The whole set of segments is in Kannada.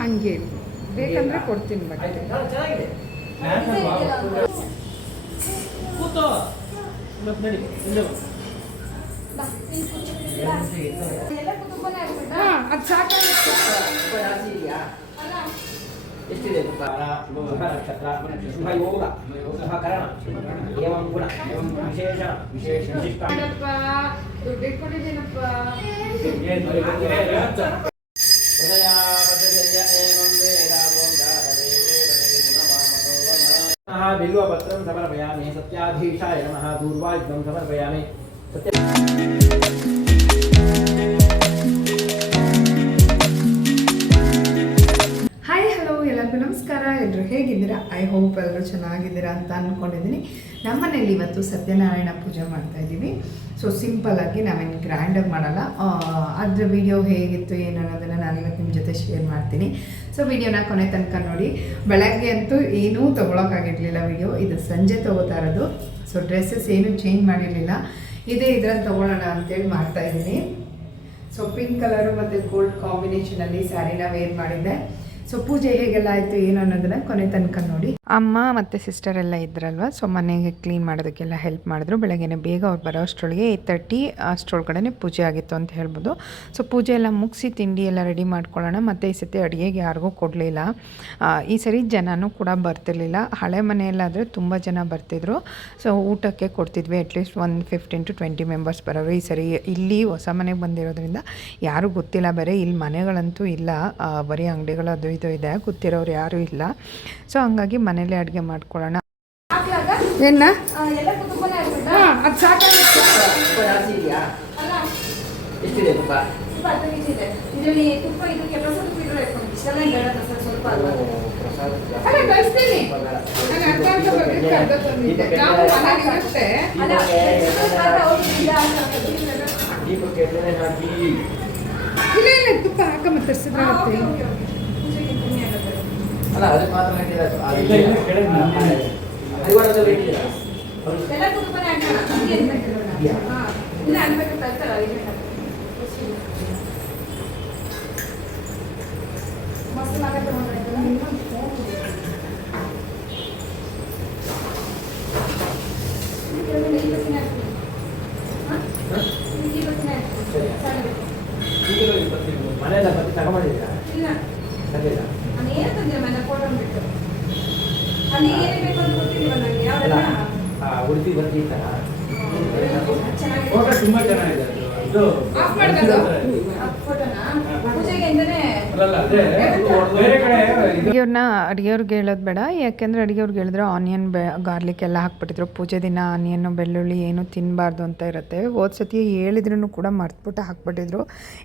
ಹಂಗೆ ಬೇಕಂದ್ರೆ ಕೊಡ್ತೀನಿ ಬಟ್ಟೆ. ಅದು ಸಾಕಾಗುತ್ತೆ. ಎಷ್ಟಿದೆ ನಕ್ಷತ್ರ ಶುಭ ಯೋಗ ಕರಣ ಏವಂ ಗುಣ ಏವಂ ವಿಶೇಷ ವಿಶೇಷ ಮಾಡಪ್ಪ ದುಡ್ಡು ಇಟ್ಕೊಂಡಿದ್ದೀನಪ್ಪ. ಬಿಲ್ವಪತ್ರಂ ಸಮರ್ಪಯಾಮಿ ಸತ್ಯಾಧೀಶಾಯ ನಮಃ ದೂರ್ವಾಯುಧಂ ಸಮರ್ಪಯಾಮಿ ಎಲ್ಲರಿಗೂ ನಮಸ್ಕಾರ. ಎಲ್ಲರೂ ಹೇಗಿದ್ದೀರಾ? ಐ ಹೋಪ್ ಎಲ್ಲರೂ ಚೆನ್ನಾಗಿದ್ದೀರಾ ಅಂತ ಅಂದ್ಕೊಂಡಿದ್ದೀನಿ. ನಮ್ಮನೇಲಿ ಇವತ್ತು ಸತ್ಯನಾರಾಯಣ ಪೂಜೆ ಮಾಡ್ತಾ ಇದ್ದೀವಿ. ಸೊ ಸಿಂಪಲ್ಲಾಗಿ ನಾವೇನು ಗ್ರ್ಯಾಂಡಾಗಿ ಮಾಡಲ್ಲ. ಅದರ ವಿಡಿಯೋ ಹೇಗಿತ್ತು ಏನು ಅನ್ನೋದನ್ನು ನಾನು ಇವತ್ತು ನಿಮ್ಮ ಜೊತೆ ಶೇರ್ ಮಾಡ್ತೀನಿ. ಸೊ ವಿಡಿಯೋನ ಕೊನೆ ತನಕ ನೋಡಿ. ಬೆಳಗ್ಗೆ ಅಂತೂ ಏನೂ ತೊಗೊಳಕ್ಕಾಗಿರಲಿಲ್ಲ ವಿಡಿಯೋ. ಇದು ಸಂಜೆ ತೊಗೋತಾ ಇರೋದು. ಸೊ ಡ್ರೆಸ್ಸಸ್ ಏನೂ ಚೇಂಜ್ ಮಾಡಿರಲಿಲ್ಲ. ಇದರಲ್ಲಿ ತೊಗೊಳ್ಳೋಣ ಅಂತೇಳಿ ಮಾಡ್ತಾಯಿದ್ದೀನಿ. ಸೊ ಪಿಂಕ್ ಕಲರು ಮತ್ತು ಗೋಲ್ಡ್ ಕಾಂಬಿನೇಷನಲ್ಲಿ ಸ್ಯಾರಿನ ವೇರ್ ಮಾಡಿದ್ದೆ. ಸೊ ಪೂಜೆ ಹೇಗೆಲ್ಲ ಆಯಿತು ಏನು ಅನ್ನೋದನ್ನು ಕೊನೆ ತನಕ ನೋಡಿ. ಅಮ್ಮ ಮತ್ತು ಸಿಸ್ಟರ್ ಎಲ್ಲ ಇದ್ರಲ್ವ, ಸೊ ಮನೆಗೆ ಕ್ಲೀನ್ ಮಾಡೋದಕ್ಕೆಲ್ಲ ಹೆಲ್ಪ್ ಮಾಡಿದ್ರು. ಬೆಳಗ್ಗೆ ಬೇಗ ಅವ್ರು ಬರೋ ಅಷ್ಟರೊಳಗೆ 8:30 ಅಷ್ಟರೊಳಗಡೆ ಪೂಜೆ ಆಗಿತ್ತು ಅಂತ ಹೇಳ್ಬೋದು. ಸೊ ಪೂಜೆ ಎಲ್ಲ ಮುಗಿಸಿ ತಿಂಡಿ ಎಲ್ಲ ರೆಡಿ ಮಾಡ್ಕೊಳ್ಳೋಣ. ಮತ್ತು ಈ ಸತಿ ಅಡುಗೆಗೆ ಯಾರಿಗೂ ಕೊಡಲಿಲ್ಲ. ಈ ಸರಿ ಜನನೂ ಕೂಡ ಬರ್ತಿರ್ಲಿಲ್ಲ. ಹಳೆ ಮನೆಯಲ್ಲಾದರೆ ತುಂಬ ಜನ ಬರ್ತಿದ್ರು. ಸೊ ಊಟಕ್ಕೆ ಕೊಡ್ತಿದ್ವಿ. ಅಟ್ಲೀಸ್ಟ್ 15 to 20 ಮೆಂಬರ್ಸ್ ಬರೋರು. ಈ ಸರಿ ಇಲ್ಲಿ ಹೊಸ ಮನೆಗೆ ಬಂದಿರೋದ್ರಿಂದ ಯಾರೂ ಗೊತ್ತಿಲ್ಲ. ಬೇರೆ ಇಲ್ಲಿ ಮನೆಗಳಂತೂ ಇಲ್ಲ, ಬರೀ ಅಂಗಡಿಗಳು ಅದು ಇದು ಇದೆ, ಗೊತ್ತಿರೋರು ಯಾರೂ ಇಲ್ಲ. ಸೊ ಹಂಗಾಗಿ ಮನೇಲಿ ಅಡುಗೆ ಮಾಡ್ಕೊಳ್ಳೋಣ. ಏನ ಅದು ಸಾಕಾಗುತ್ತೆ. ಇಲ್ಲ ಇಲ್ಲ ತುಪ್ಪ ಹಾಕಮ್ಮ ತರಿಸಿದ್ರೆ ಅಲ್ಲ ಅದಕ್ಕೆ ಮಾತ್ರ ಮನೆಯಲ್ಲ ಮತ್ತೆ ತಗೊಂಡಿದ್ದೀರಾ? ಇಲ್ಲ ಉಡುಪಿ ಬರ್ತಿತ್ತ ತುಂಬಾ ಚೆನ್ನಾಗಿದೆ. ಅಡುಗೆಯವ್ರಿಗೆ ಹೇಳೋದು ಬೇಡ, ಯಾಕೆಂದರೆ ಅಡುಗೆಯವ್ರಿಗೆ ಹೇಳಿದ್ರೆ ಆನಿಯನ್ ಗಾರ್ಲಿಕ್ ಎಲ್ಲ ಹಾಕ್ಬಿಟ್ಟಿದ್ರು. ಪೂಜೆ ದಿನ ಆನಿಯನ್ನು ಬೆಳ್ಳುಳ್ಳಿ ಏನು ತಿನ್ನಬಾರ್ದು ಅಂತ ಇರುತ್ತೆ. ಹೋದ ಸತಿ ಹೇಳಿದ್ರೂ ಕೂಡ ಮರ್ತ್ಬಿಟ್ಟು ಹಾಕ್ಬಿಟ್ಟಿದ್ರು.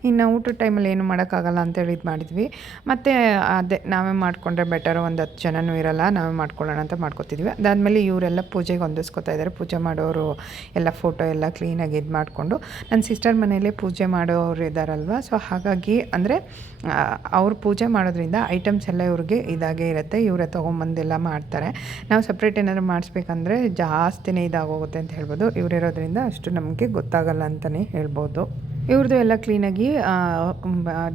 ಇನ್ನು ಊಟದ ಟೈಮಲ್ಲಿ ಏನು ಮಾಡೋಕ್ಕಾಗಲ್ಲ ಅಂತೇಳಿ ಇದು ಮಾಡಿದ್ವಿ. ಮತ್ತು ಅದೇ ನಾವೇ ಮಾಡಿಕೊಂಡ್ರೆ ಬೆಟರು. ಒಂದು 10 ಜನನೂ ಇರೋಲ್ಲ, ನಾವೇ ಮಾಡ್ಕೊಳ್ಳೋಣ ಅಂತ ಮಾಡ್ಕೊತಿದ್ವಿ. ಅದಾದಮೇಲೆ ಇವರೆಲ್ಲ ಪೂಜೆಗೆ ಹೊಂದಿಸ್ಕೊತಾ ಇದ್ದಾರೆ. ಪೂಜೆ ಮಾಡೋರು ಎಲ್ಲ ಫೋಟೋ ಎಲ್ಲ ಕ್ಲೀನಾಗಿ ಇದು ಮಾಡಿಕೊಂಡು, ನನ್ನ ಸಿಸ್ಟರ್ ಮನೆಯಲ್ಲೇ ಪೂಜೆ ಮಾಡೋರು ಇದ್ದಾರಲ್ವ. ಸೊ ಹಾಗಾಗಿ ಅಂದರೆ ಅವ್ರು ಪೂಜೆ ಮಾಡೋದ್ರಿಂದ ಐಟಮ್ಸ್ ಎಲ್ಲ ಇವ್ರಿಗೆ ಇದಾಗೇ ಇರುತ್ತೆ. ಇವರೇ ತೊಗೊಂಬಂದೆಲ್ಲ ಮಾಡ್ತಾರೆ. ನಾವು ಸಪ್ರೇಟ್ ಏನಾದರೂ ಮಾಡಿಸ್ಬೇಕಂದ್ರೆ ಜಾಸ್ತಿನೇ ಇದಾಗೋಗುತ್ತೆ ಅಂತ ಹೇಳ್ಬೋದು. ಇವರಿರೋದ್ರಿಂದ ಅಷ್ಟು ನಮಗೆ ಗೊತ್ತಾಗಲ್ಲ ಅಂತಲೇ ಹೇಳ್ಬೋದು. ಇವ್ರದ್ದು ಎಲ್ಲ ಕ್ಲೀನಾಗಿ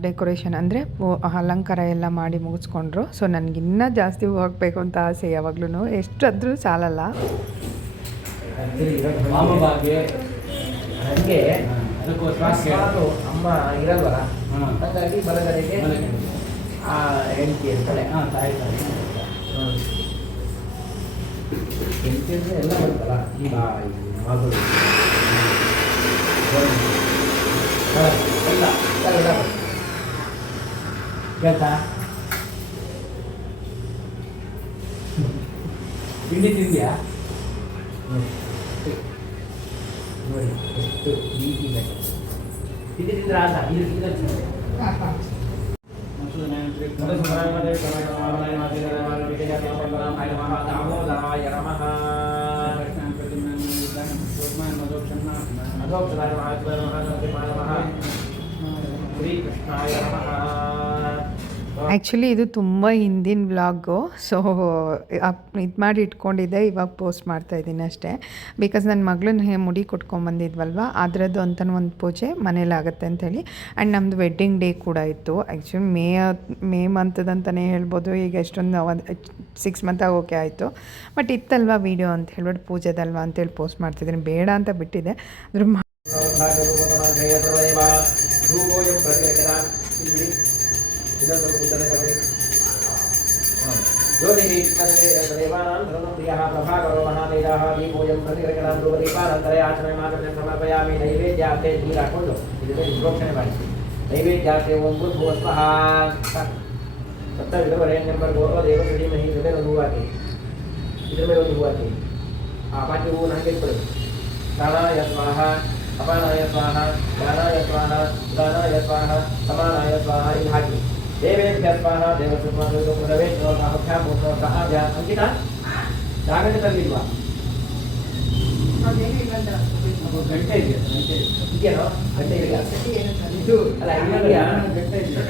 ಡೆಕೋರೇಷನ್ ಅಂದರೆ ಅಲಂಕಾರ ಎಲ್ಲ ಮಾಡಿ ಮುಗಿಸ್ಕೊಂಡ್ರು. ಸೊ ನನಗಿನ್ನೂ ಜಾಸ್ತಿ ಹೋಗಬೇಕು ಅಂತ ಆಸೆ ಯಾವಾಗ್ಲೂ. ಎಷ್ಟಾದರೂ ಸಾಲಲ್ಲ. ನನಗೆ ಅಮ್ಮ ಇರಲ್ವಲ್ಲ, ಹಾಗಾಗಿ ಬಲಗಡೆಗೆ ಹೆಂಡತಿ ಇರ್ತಾಳೆ. ಹೆಂಡತಿ ಅಂದರೆ ಎಲ್ಲ ಬರುತ್ತಲ್ಲ, ಈ ಮಗಳು ಎಲ್ಲ ಕೇಳ್ತಾ ತಿಂಡಿ ತಿಂದ್ಯಾ? ನೋಡಿ ಎಷ್ಟು ರೀತಿ ತಿಂಡಿ ತಿಂದ್ರೆ ಆಟ ಆ್ಯಕ್ಚುಲಿ ಇದು ತುಂಬ ಹಿಂದಿನ ವ್ಲಾಗು. ಸೊ ಇದು ಮಾಡಿ ಇಟ್ಕೊಂಡಿದ್ದೆ, ಇವಾಗ ಪೋಸ್ಟ್ ಮಾಡ್ತಾಯಿದ್ದೀನಿ ಅಷ್ಟೇ. ಬಿಕಾಸ್ ನನ್ನ ಮಗಳನ್ನ ಮುಡಿ ಕೊಟ್ಕೊಂಬಂದಿದ್ವಲ್ವ, ಅದರದ್ದು ಅಂತಲೂ ಒಂದು ಪೂಜೆ ಮನೇಲಾಗುತ್ತೆ ಅಂಥೇಳಿ. ಆ್ಯಂಡ್ ನಮ್ಮದು ವೆಡ್ಡಿಂಗ್ ಡೇ ಕೂಡ ಇತ್ತು. ಆ್ಯಕ್ಚುಲಿ ಮೇ ಮಂತದಂತಲೇ ಹೇಳ್ಬೋದು. ಈಗ ಎಷ್ಟೊಂದು 6 ಮಂತ್ ಆಗೋಕೆ ಆಯಿತು. ಬಟ್ ಇತ್ತಲ್ವ ವೀಡಿಯೋ ಅಂತ ಹೇಳ್ಬಿಟ್ಟು ಪೂಜೆದಲ್ವ ಅಂತೇಳಿ ಪೋಸ್ಟ್ ಮಾಡ್ತಿದ್ದೀನಿ. ಬೇಡ ಅಂತ ಬಿಟ್ಟಿದ್ದೆ. ಅದ್ರ ज्योतिषीदेवानां सर्वप्रियः प्रभाकरो महातेजः दीपोऽयं प्रतिरक्षणां ध्रुवदीपानन्तरे आचमने मातृं समर्पयामि नैवेद्यार्थे नीराकोण्डु इदं प्रोक्षणे वाचि नैवेद्यार्थे ओं भूर्भुवः सप्तविधवरेण्यं भर्गो देवस्य धीमहि तन्नो भुवाति इदमे भुवाति पांच वो नांगे पड़े प्राणाय स्वाहा अपानाय स्वाहा ज्ञानाय स्वाहा उदानाय स्वाहा समानाय स्वाहा इहाकि देवेभ्यः स्वाहा देवस्य स्वाहा देवस्य स्वाहा स्वाहा अंकिता जागृतल्लिल्वा ಗಂಟೆ ಇದೆಯಾ ಗಂಟೆ ಇದೆಯಾ ಇದು ಅಲ್ಲ ಇದೆಯಾ ಗಂಟೆ ಇದೆಯಾ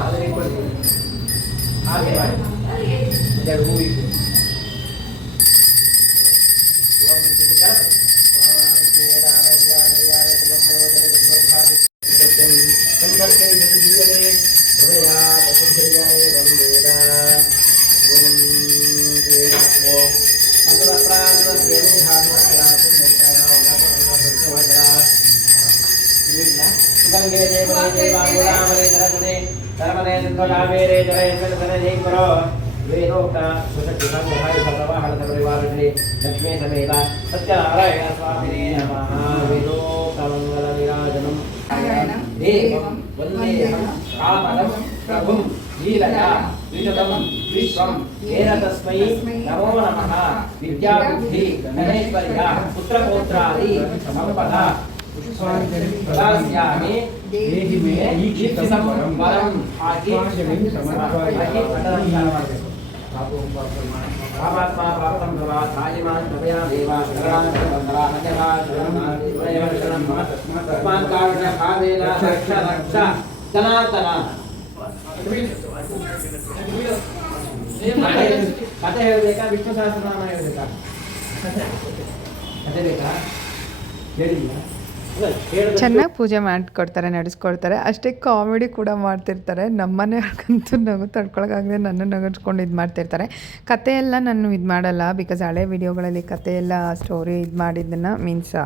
ಅದನ್ನ ಇಟ್ಕೊಳ್ತೀವಿ ಹಾಗೆ ಮಾಡಿ ಎರಡು ಹೂ ಇಟ್ಟು गंगे देवने देवांगुरामरे धरगुणे धर्मने कावेरे जलयन्मने जयकरो वेदोक्ता सुषट्टितं भाई भगवा हरधपरिवारिणे लक्ष्मी समेत सत्यनारायण स्वामिने नमः वेदोक्तमंगल विराजनं देवं वन्देहं कामदं प्रभुं लीलया विशदं विश्वं येन तस्मै नमो नमः विद्याबुद्धि धनैश्वर्य पुत्रपौत्रादि संपदा पुष्पाञ्जलिं देहि मे ईक्षितं वरम् आजीवनं पापात्मा पापं भवातायिमां कृपया देवा शरणागतवन्दरान्यथा शरणं तस्मात् कारुण्यभावेन रक्ष रक्ष जनार्दन कथे ಹೇಳಬೇಕಾ ವಿಷ್ಣು ಸಹಸ್ರನಾಮ ಹೇಳಬೇಕಾ ಕಥೆ ಬೇಕಾ ಹೇಳಿಲ್ಲ ಚೆನ್ನಾಗಿ ಪೂಜೆ ಮಾಡಿಕೊಡ್ತಾರೆ, ನಡೆಸ್ಕೊಡ್ತಾರೆ. ಅಷ್ಟೇ ಕಾಮಿಡಿ ಕೂಡ ಮಾಡ್ತಿರ್ತಾರೆ. ನಮ್ಮನೆಯವ್ರಿಗಂತೂ ನಗು ತಡ್ಕೊಳಕ್ಕಾಗದೆ ನನ್ನ ನಗಿಸ್ಕೊಂಡು ಇದು ಮಾಡ್ತಿರ್ತಾರೆ. ಕತೆ ಎಲ್ಲ ನಾನು ಇದು ಮಾಡಲ್ಲ, ಬಿಕಾಸ್ ಹಳೆ ವಿಡಿಯೋಗಳಲ್ಲಿ ಕತೆ ಎಲ್ಲ ಸ್ಟೋರಿ ಇದು ಮಾಡಿದ್ದನ್ನು ಮೀನ್ಸ್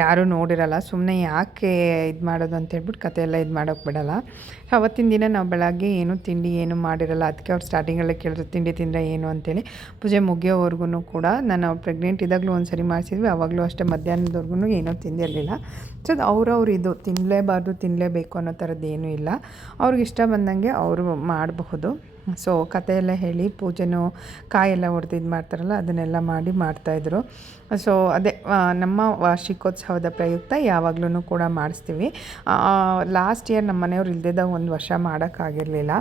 ಯಾರೂ ನೋಡಿರಲ್ಲ. ಸುಮ್ಮನೆ ಯಾಕೆ ಇದು ಮಾಡೋದು ಅಂತ ಹೇಳ್ಬಿಟ್ಟು ಕತೆ ಎಲ್ಲ ಇದು ಮಾಡೋಕ್ಕೆ ಬಿಡಲ್ಲ. ಅವತ್ತಿನ ದಿನ ನಾವು ಬೆಳಗ್ಗೆ ಏನು ತಿಂಡಿ ಏನು ಮಾಡಿರಲ್ಲ. ಅದಕ್ಕೆ ಅವ್ರು ಸ್ಟಾರ್ಟಿಂಗಲ್ಲೇ ಕೇಳಿದ್ರು ತಿಂಡಿ ತಿಂದರೆ ಏನು ಅಂತೇಳಿ. ಪೂಜೆ ಮುಗಿಯೋವರೆಗೂ ಕೂಡ ನಾನು ಪ್ರೆಗ್ನೆಂಟ್ ಇದ್ದಾಗಲೂ ಒಂದು ಸರಿ ಮಾಡಿಸಿದ್ವಿ, ಆವಾಗಲೂ ಅಷ್ಟೇ ಮಧ್ಯಾಹ್ನದವರೆಗೂ ಏನೂ ತಿಂದಿರಲಿಲ್ಲ. ಸೊ ಅವ್ರವ್ರು ಇದು ತಿನ್ನಲೇಬೇಕು ಅನ್ನೋ ಥರದ್ದು ಏನೂ ಇಲ್ಲ. ಅವ್ರಿಗೆ ಇಷ್ಟ ಬಂದಂಗೆ ಅವರು ಮಾಡಬಹುದು. ಸೊ ಕತೆ ಎಲ್ಲ ಹೇಳಿ ಪೂಜೆನೂ ಕಾಯೆಲ್ಲ ಹೊಡೆದು ಇದು ಮಾಡ್ತಾರಲ್ಲ ಅದನ್ನೆಲ್ಲ ಮಾಡ್ತಾಯಿದ್ರು. ಸೊ ಅದೇ ನಮ್ಮ ವಾರ್ಷಿಕೋತ್ಸವದ ಪ್ರಯುಕ್ತ ಯಾವಾಗಲೂ ಕೂಡ ಮಾಡಿಸ್ತೀವಿ. ಲಾಸ್ಟ್ ಇಯರ್ ನಮ್ಮ ಮನೆಯವ್ರು ಇಲ್ದಿದ್ದಾಗ 1 ವರ್ಷ ಮಾಡೋಕ್ಕಾಗಿರಲಿಲ್ಲ.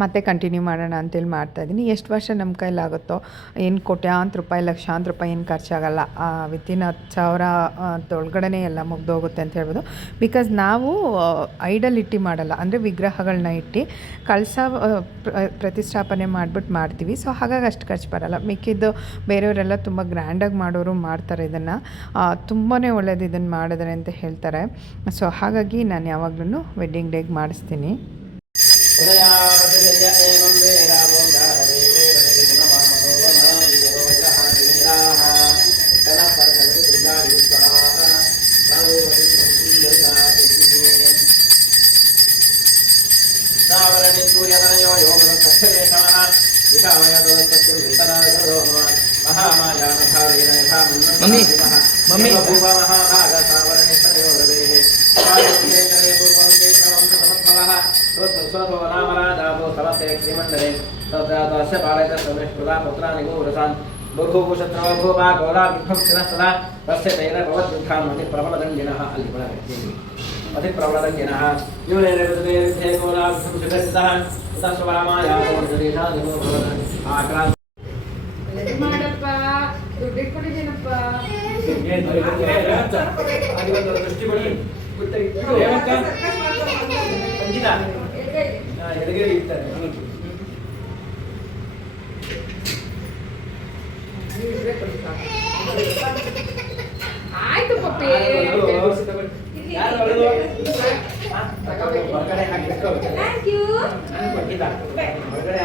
ಮತ್ತೆ ಕಂಟಿನ್ಯೂ ಮಾಡೋಣ ಅಂತೇಳಿ ಮಾಡ್ತಾಯಿದ್ದೀನಿ. ಎಷ್ಟು ವರ್ಷ ನಮ್ಮ ಕೈಲಾಗುತ್ತೋ, ಏನು ಕೋಟ್ಯಾಂತರ ರೂಪಾಯಿ ಲಕ್ಷಾಂತರ ರೂಪಾಯಿ ಏನು ಖರ್ಚಾಗಲ್ಲ. ವಿತಿನ್ 10,000 ಒಳಗಡೆ ಎಲ್ಲ ಮುಗ್ದೋಗುತ್ತೆ ಅಂತ ಹೇಳ್ಬೋದು. ಬಿಕಾಸ್ ನಾವು ಐಡಲ್ ಇಟ್ಟು ಮಾಡಲ್ಲ, ಅಂದರೆ ವಿಗ್ರಹಗಳನ್ನ ಇಟ್ಟು ಕಳಸ ಪ್ರತಿಷ್ಠಾಪನೆ ಮಾಡಿಬಿಟ್ಟು ಮಾಡ್ತೀವಿ. ಸೊ ಹಾಗಾಗಿ ಅಷ್ಟು ಖರ್ಚು ಬರೋಲ್ಲ. ಮಿಕ್ಕಿದ್ದು ಬೇರೆಯವರೆಲ್ಲ ತುಂಬ ಗ್ರ್ಯಾಂಡಾಗಿ ಮಾಡೋರು ಮಾಡ್ತಾರೆ. ಇದನ್ನು ತುಂಬಾ ಒಳ್ಳೇದು ಇದನ್ನು ಮಾಡಿದ್ರೆ ಅಂತ ಹೇಳ್ತಾರೆ. ಸೊ ಹಾಗಾಗಿ ನಾನು ಯಾವಾಗಲೂ ವೆಡ್ಡಿಂಗ್ ಡೇಗೆ ಮಾಡಿಸ್ತೀನಿ. उदया पतिर्य एवं वेदावो दारे वेदे गुणवामो वनादियो इदः नीराः तदा परमति दुर्गादि स्वाहा भावेवति दुर्गादिने सावरणे सूर्यतनयो योमनस्तक्षदेशमः विशामयतोस्तस्य वितराजरोमः महामायानभावेन यथा मम्मी भूममहाभाग सावरणे तनयो रवेः पायते तले पूर्वं चैत्रवं समत्फलः स्वतो नामराजातो समस्ते श्रीमण्डले तत्रातस्य पालयतस्वनिष्कृता पुत्राणि गोरसान् बुर्भुभूषत्रवो भूपा गौराभिभक्तिनस्तदा तस्य तेन भवद्युद्धान् अतिप्रबलदण्डिनः अतिप्रबलदण्डिनः यूनेरविद्धे गौराभिभक्तिनस्तः तस्वरामायातोर्जदेशादिनो भवन् आक्रान्त ಮಾಡಪ್ಪ ದುಡ್ಡು ಕೊಡಿದ್ದೀನಪ್ಪ ದೃಷ್ಟಿ ರೇವಕ್ಕ ಅಂಜಿತಾ ಎಡಗೈ ಇರ್ತಾರೆ ಆಯ್ತು ಪಪ್ಪಿ. ಯಾರು ಹೊರಗಡೆ ಹಾಕಬೇಕು ಕೊಟ್ಟಿದ್ದ ಹೊರಗಡೆ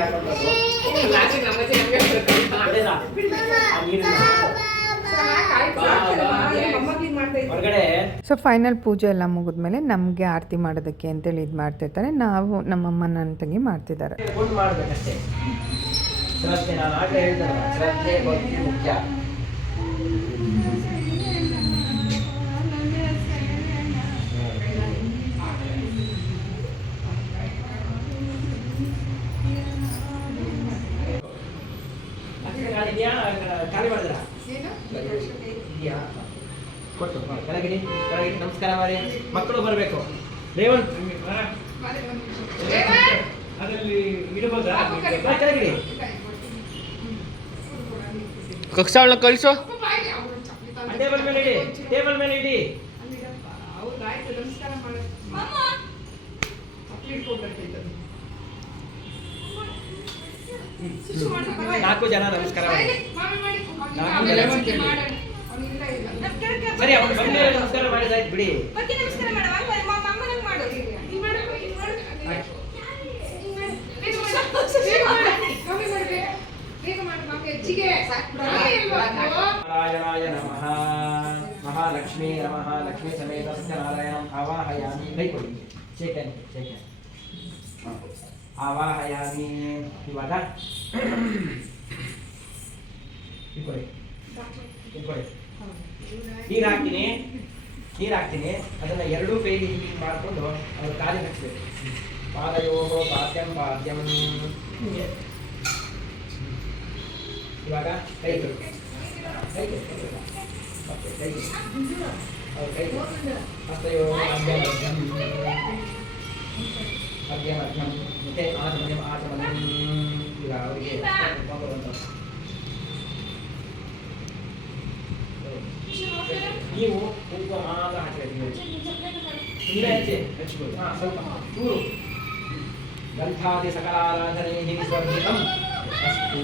ಹೊರಗಡೆ. ಸೊ ಫೈನಲ್ ಪೂಜೆ ಎಲ್ಲ ಮುಗಿದ್ಮೇಲೆ ನಮಗೆ ಆರತಿ ಮಾಡೋದಕ್ಕೆ ಅಂತೇಳಿ ಇದು ಮಾಡ್ತಿರ್ತಾರೆ. ನಾವು ನಮ್ಮಮ್ಮ ನನ್ನ ತಂಗಿ ಮಾಡ್ತಿದ್ದಾರೆ. ಗುಡ್ ಮಾಡ್ಬೇಕಷ್ಟೇ. ಶ್ರದ್ಧೆ, ನಾನು ಆಗಲೇ ಹೇಳ್ತೇನೆ, ಶ್ರದ್ಧೆ ಭಕ್ತಿ ಮುಖ್ಯ. ಖಾಲಿ ಮಾಡಿದ್ರ ಇದೆಯಾ ಕೊಟ್ಟು ಕೆಳಗಿಡಿ ಕೆಳಗಿಡಿ ನಮಸ್ಕಾರ ಮಾಡಿ. ಮಕ್ಕಳು ಬರಬೇಕು. ರೇವಂತ್ ಅದರಲ್ಲಿ ಇಡಬಹುದಾ? ಕೆಳಗಿಡಿ. ಕಕ್ಷಾವಳ ಕಳಿಸೋ. ಟೇಬಲ್ ಮೇಲೆ ಇಡಿ, ಟೇಬಲ್ ಮೇಲೆ ಇಡಿ. ನಾಲ್ಕು ಜನ ನಮಸ್ಕಾರ ಮಾಡಿ. ನಾಲ್ಕು ಜನ ಸರಿ ಅವ್ರು ಬಂದು ನಮಸ್ಕಾರ ಮಾಡಿದ ಆಯ್ತು ಬಿಡಿ. ನಾರಾಯಣಾಯ ನಮಃ. ಮಹಾಲಕ್ಷ್ಮೀ ನಮಃ. ಲಕ್ಷ್ಮೀ ಸಮೇತ ಸತ್ಯನಾರಾಯಣಂ ಆವಾಹಯಾಮಿ. ಕೈ ಕೊಡಿ. ಶೇಖನ್ ಶೇಖನ್ ಆವಾಹಯಾಮಿ. ಇವಾಗ ಇಟ್ಕೊಳ್ಳಿ ಇಟ್ಕೊಳ್ಳಿ. ನೀರು ಹಾಕ್ತೀನಿ, ನೀರು ಹಾಕ್ತೀನಿ. ಅದನ್ನು ಎರಡೂ ಕೈಲಿ ಹಿಂಗೆ ಮಾಡಿಕೊಂಡು ಅವ್ರ ಕಾಲಿಗೆ ಹಚ್ಚಬೇಕು. ಪಾದಯೋ ಪಾದ್ಯಂ ಪಾದ್ಯಂ. ಇವಾಗ ಕೈ ಕೈ ಕೈ ಕೈ ಅವ್ರ ಕೈ ಹಸ್ತಯೋ ಮಧ್ಯಮ ಮಧ್ಯಮ ಮಧ್ಯಮ ಮತ್ತೆ ಆಚಮನೆ ಆಚಮನೆ. ಈಗ ಅವರಿಗೆ ನೀವು ಕುಂಕುಮ ಮಾತ್ರ ಹಾಕಬೇಕು. ನೀರೇ ಹಚ್ಚಿ ಹಚ್ಬೋದು. ಹಾಂ ಸ್ವಲ್ಪ ಚೂರು. ಗಂಧಾದಿ ಸಕಲಾರಾಧನೆ ಸ್ವರ್ಜಿತಂ ಅಸ್ತು.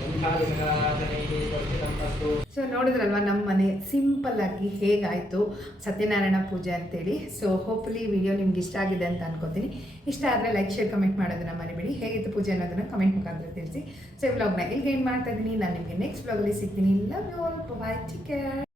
ಗಂಧಾದಿ ಸಕಲಾರಾಧನೆ ಸ್ವರ್ಜಿತಂ ಅಸ್ತು. ಸೊ ನೋಡಿದ್ರಲ್ವ ನಮ್ಮ ಮನೆ ಸಿಂಪಲ್ ಆಗಿ ಹೇಗಾಯಿತು ಸತ್ಯನಾರಾಯಣ ಪೂಜೆ ಅಂತೇಳಿ. ಸೊ ಹೋಪ್ಫುಲಿ ವಿಡಿಯೋ ನಿಮ್ಗೆ ಇಷ್ಟ ಆಗಿದೆ ಅಂತ ಅನ್ಕೋತೀನಿ. ಇಷ್ಟ ಆದರೆ ಲೈಕ್ ಶೇರ್ ಕಮೆಂಟ್ ಮಾಡೋದನ್ನ ಮರಿಬೇಡಿ. ಹೇಗಿತ್ತು ಪೂಜೆ ಅನ್ನೋದನ್ನು ಕಮೆಂಟ್ ಮುಖಾಂತರ ತಿಳಿಸಿ. ಸೊ ಈ ವ್ಲಾಗ್ನ ಇಲ್ಲಿಗೆ ಏನು ಮಾಡ್ತಾ ಇದ್ದೀನಿ. ನಾನು ನಿಮಗೆ ನೆಕ್ಸ್ಟ್ ವ್ಲಾಗಲ್ಲಿ ಸಿಗ್ತೀನಿ. Love you all. Bye. Take care.